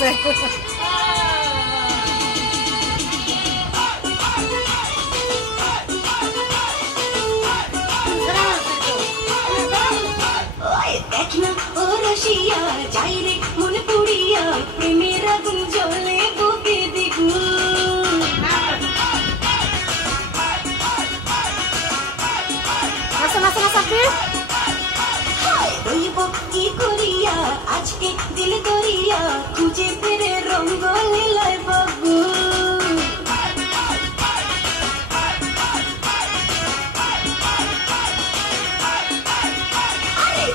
আছে। দেখ না ও রসিয়া যাই রে মন পুড়িয়া প্রেমের আগুন জ্বলে বুকে দ্বিগুণ। রইব কি করিয়া আজকে দিল করিয়া খুঁজে ফিরে রঙ্গ লীলায় বাবু।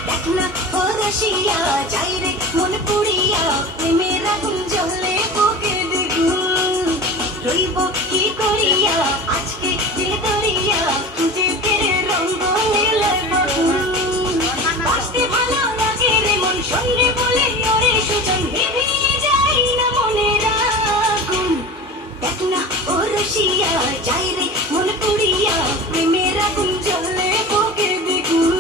দেখ না ও রসিয়া যাই রে মন পুড়িয়া প্রেমের আগুন জ্বলে বুকে দ্বিগুণ। রইব কি করিয়া আজকে দিল করিয়া খুঁজে ফিরে রঙ্গ লীলায় বাবু। বাঁচতে ভালো লাগে রে মন সঙ্গে বলে ওরে সুজন নিভিয়ে যায় না মনের আগুন। দেখ না ও রসিয়া যাই রে মন পুড়িয়া প্রেমের আগুন জ্বলে বুকে দ্বিগুণ।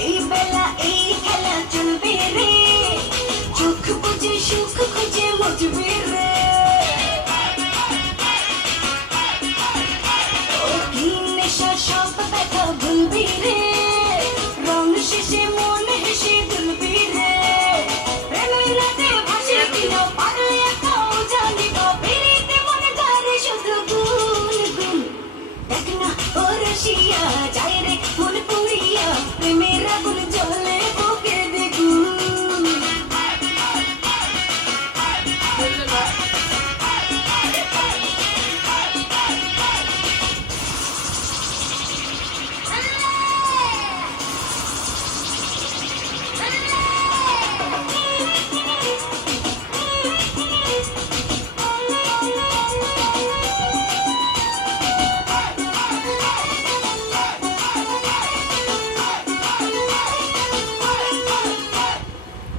এই বেলা এই খেলা চলবে রে, চোখ বুঝে সুখ খুঁজে মজবে রে। ও কি নেশা সব ব্যথা ভুলবি রে, রং শেষে মন হেসে দুলবি রে। প্রেমের রাতে ভাসে দিল পাগলে একাও জানিব বেরিতে মনে ধরে শুধু গুন গুন। দেখ না ও রসিয়া যাই রে মন পুড়িয়া প্রেমের আগুন জ্বলে বুকে দ্বিগুণ।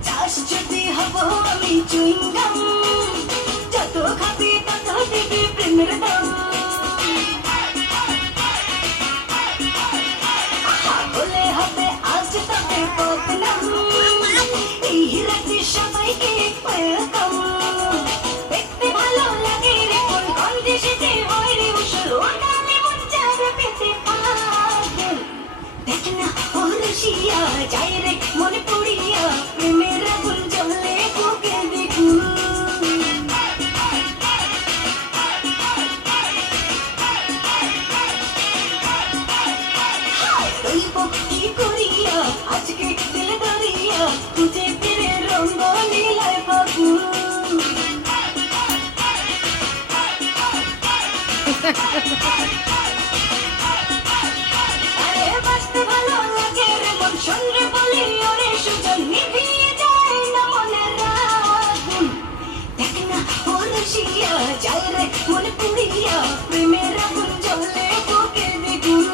চাষ যদি হব আমি চুইংগাম, যত খাবি তত দিবি প্রেমের দাম। বলে হবে আজ তবে বদনাম, এই রাতে সবাইকে ওয়েলকাম। দেখতে ভালো লাগে রে কোন গন্ধে সেজে হয় রে উসুল, ওটালে মন চায় পেতে পাগল। দেখ না ও রসিয়া যাই রে মন পুড়িয়া প্রেমের আগুন জ্বলে বুকে দ্বিগুণ। রইব কি করিয়া আজকে দিল ধরিয়া খুঁজে ফিরে রঙ্গ লীলায় বাবু। আরে বাঁচতে ভালো লাগে রে মন সঙ্গে বলি ওরে সুজন নিভিয়ে যায় না মনের আগুন। দেখ না ও রসিয়া যাই রে মন পুড়িয়া প্রেমের আগুন জ্বলে বুকে দ্বিগুণ।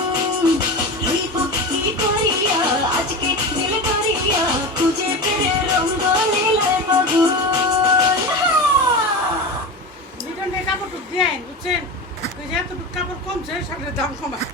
রইব কি করিয়া আজকে দিল করিয়া খুঁজে ফিরে রঙ্গ লীলায় বাবু। দুজন কাপড় টুক দিয়ে বুঝছেন, এতটুকু কাপড় কমছে, সামনে দাম কমায়।